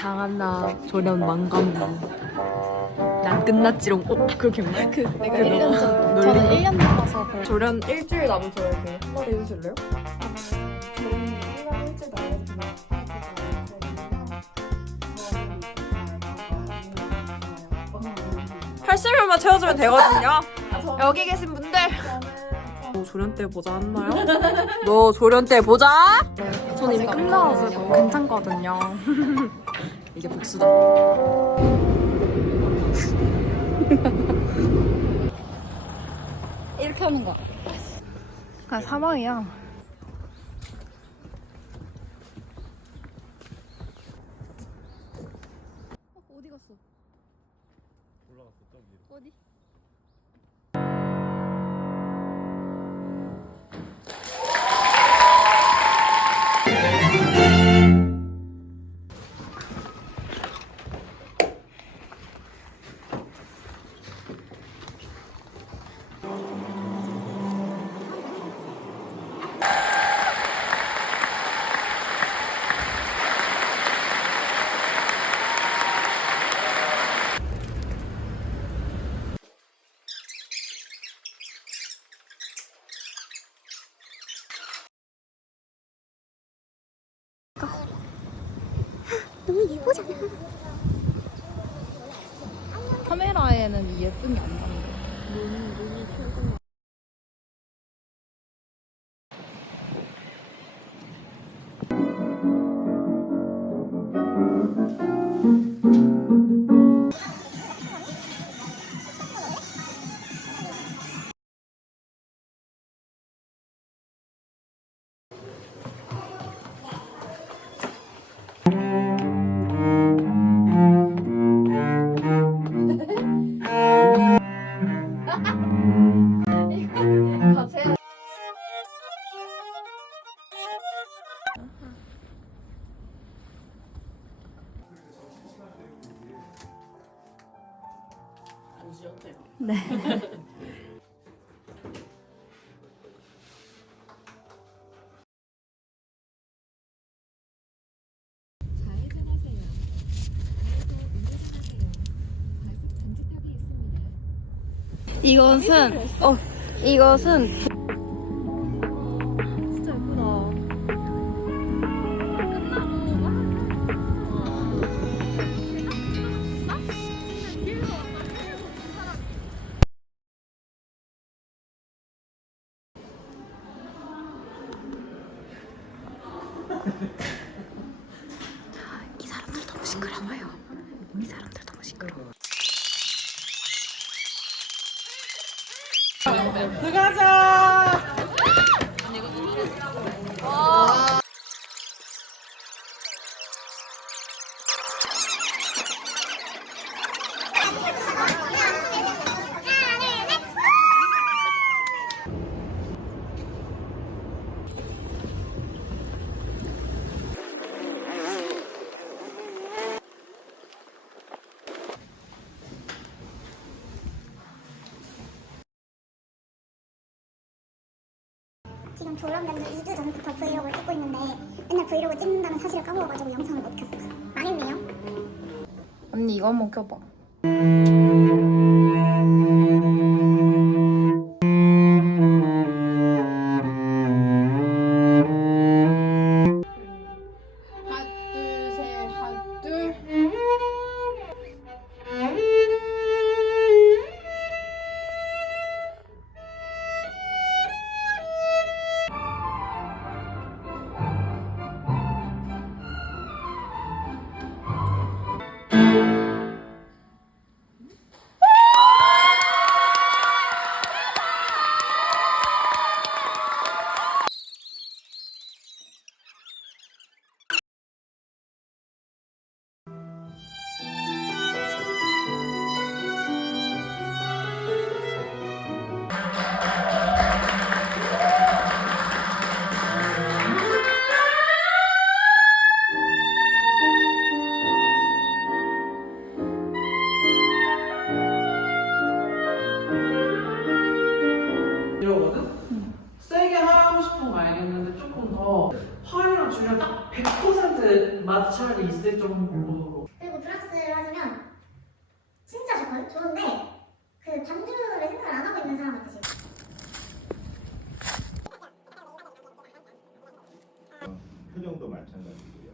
장한나 조련 망감부 난 끝났지롱 어? 그거 기억나? 그 내가 그 1년 전 저는 1년 남아서 그 조련 일주일 남은 저에게 한마디 해주실래요? 결혼 1년 일찍 나가서 팔십일만 채워주면 되거든요 저- 여기 계신 저는 너 조련 때 보자 했나요? 너 조련 때 보자? 전 이미 끝나가지고 괜찮거든요 이게 복수다 이렇게 하는 거야. 아 사망이야 카메라에는 이 예쁨이 안 나는데. 이것은 어 이것은 지금 졸업면접 2주 전부터 브이로그를 찍고 있는데 맨날 브이로그 찍는다는 사실을 까먹어가지고 영상을 못 켰어. 망했네요. 언니 이거 한번 켜봐. 마찰이 있을 정도로 그리고 브락스를 하시면 진짜 좋거든? 좋은데 그 반주를 생각을 안 하고 있는 사람한테 지금 표정도 마찬가지고요.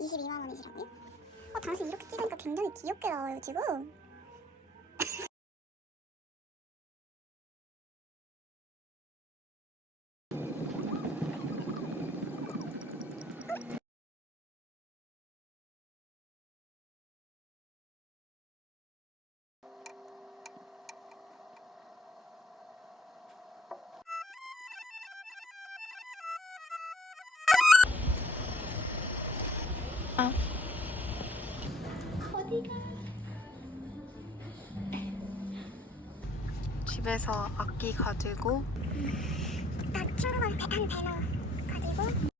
22만 원이시라고요? 어, 당신 이렇게 찍으니까 굉장히 귀엽게 나와요, 지금. 집에서 악기 가지고 나 친구가 한 배너 가지고.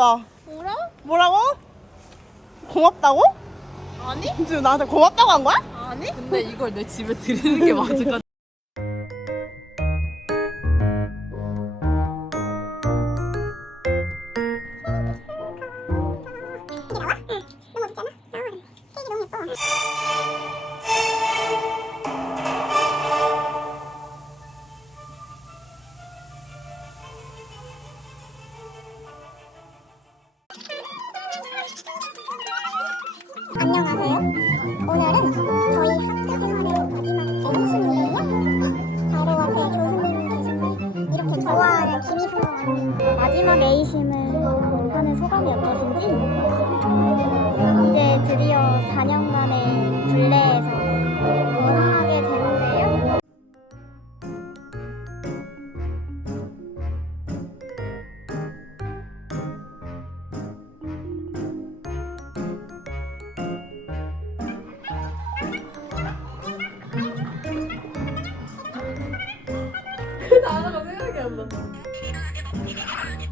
말해봐. 뭐라? 뭐라고? 고맙다고? 아니. 지금 나한테 고맙다고 한 거야? 근데 이걸 내 집에 드리는 게 맞을까? 안녕하세요. 오늘은 저희 학교 생활의 마지막 에디션인데요. 바로 앞에 교수님이 계신데 이렇게 좋아하는 김희승 언니. 마지막 A심을 하는 소감이 어떠신지? 이제 드디어 4년 만에 굴레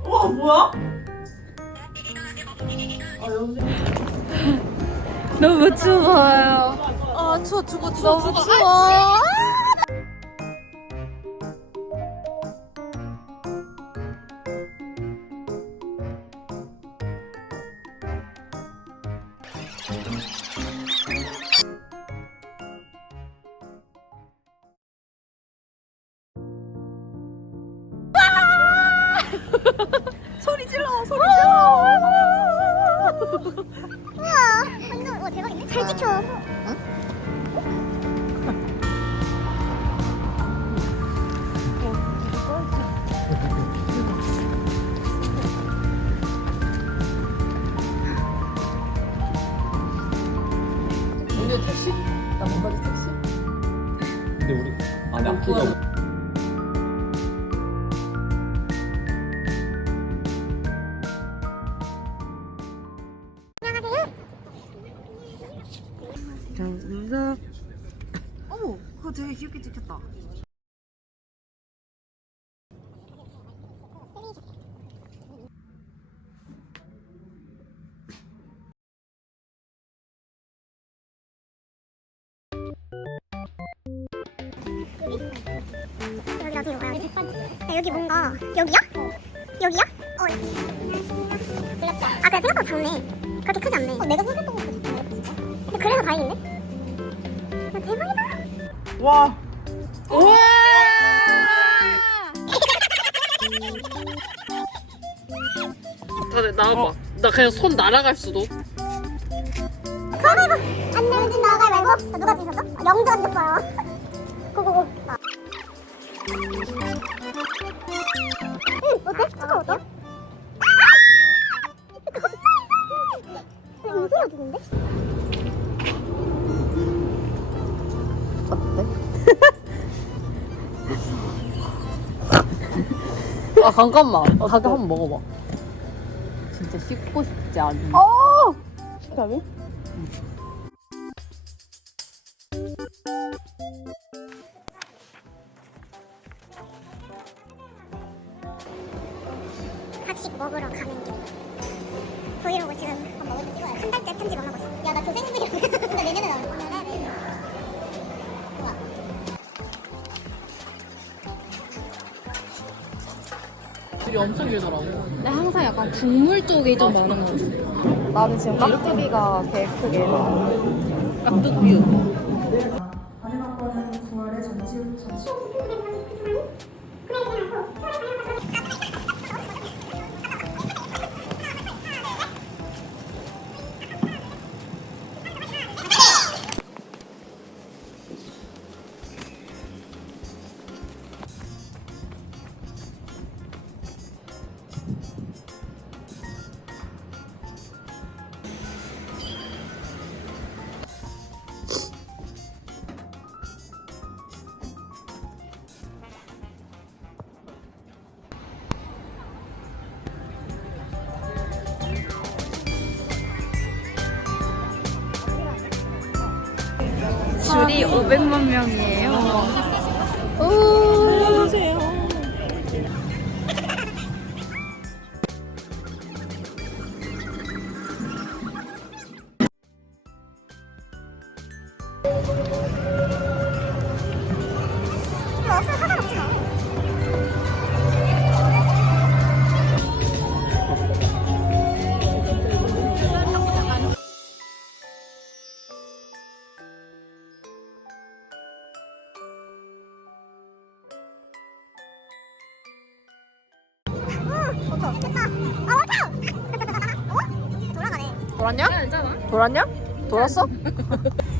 와 뭐야? 너무 추워요. 아 추워 추워 추워 너무 추워. 완전 와 대박이네. 잘 지켜. 오늘 택시? 나 뭔가지 택시? 근데 우리 아 낙기가 되게 귀엽게 찍혔다. 여기 어디로 가야 돼? 야, 여기 뭔가 여기야? 여기야? 어. 그랬다. 아 그래 생각보다 작네. 그렇게 크지 않네. 어, 내가 생각했던 것보다 작네. 근데 그래서 다행이네. 야, 대박이다. 와. 다들 나와봐. 나 그냥 손 날아갈 수도. 가위바위보. 안 진다. 가위바위보. 자, 누가 지셨어? 어, 영주가 지셨어요. 고고고. 아. 응, 어때? 축하 어때요? 아! 이슬어지는데? 잠깐만. 가게 한번 먹어봐. 진짜 씹고 싶지 않은. 식감이? 학 국물 쪽이 좀 많은 것 같아. 나는 지금 깍두기가 개 크게. 깍두기. 500만 명이에요. 돌았냐? 돌았냐? 돌았어?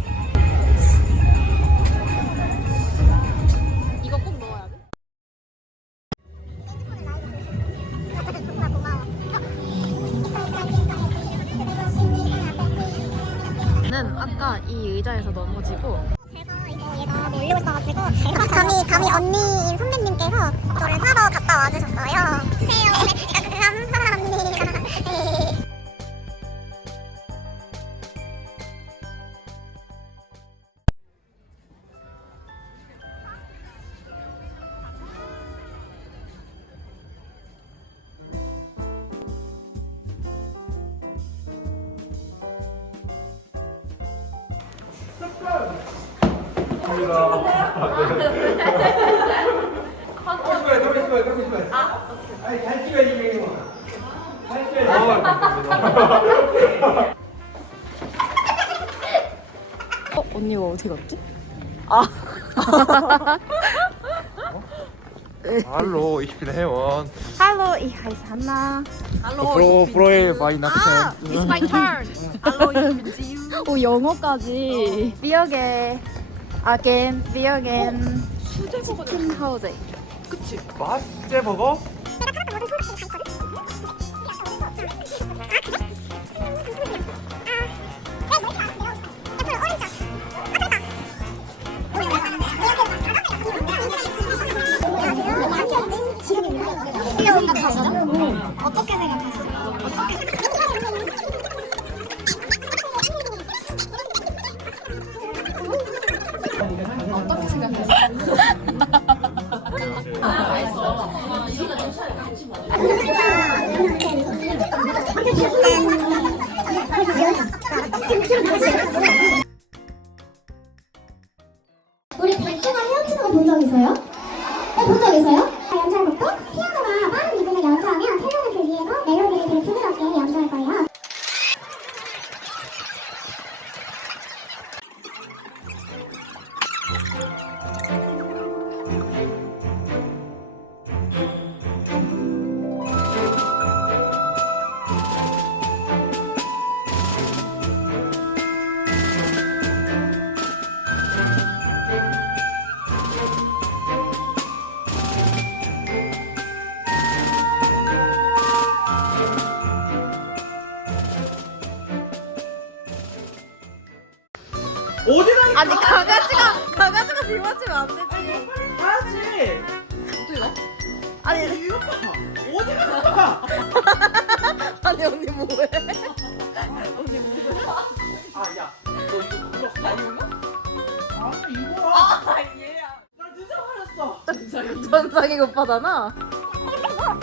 어? 언니가 어디 갔지? Hallo, ich bin Heon. Hallo, ich heiße Hanna. Hallo, Frohe, frohe Weihnachten. It's my turn. Hallo, ich bin Ziu. 오, 영어까지. Gehen again, wir gehen 치킨 하우제. Burger? 어떻게 아니 강아지가 강아지가 불 맞으면 안 되지. 가야지. 아니 이거 봐. 어디가 가? 아니 언니 뭐해? 아, 야, 너 이거 걸렸어? 아, 이거야. 아, 얘야. 나 늦어버렸어. 전상이 오빠잖아. 아,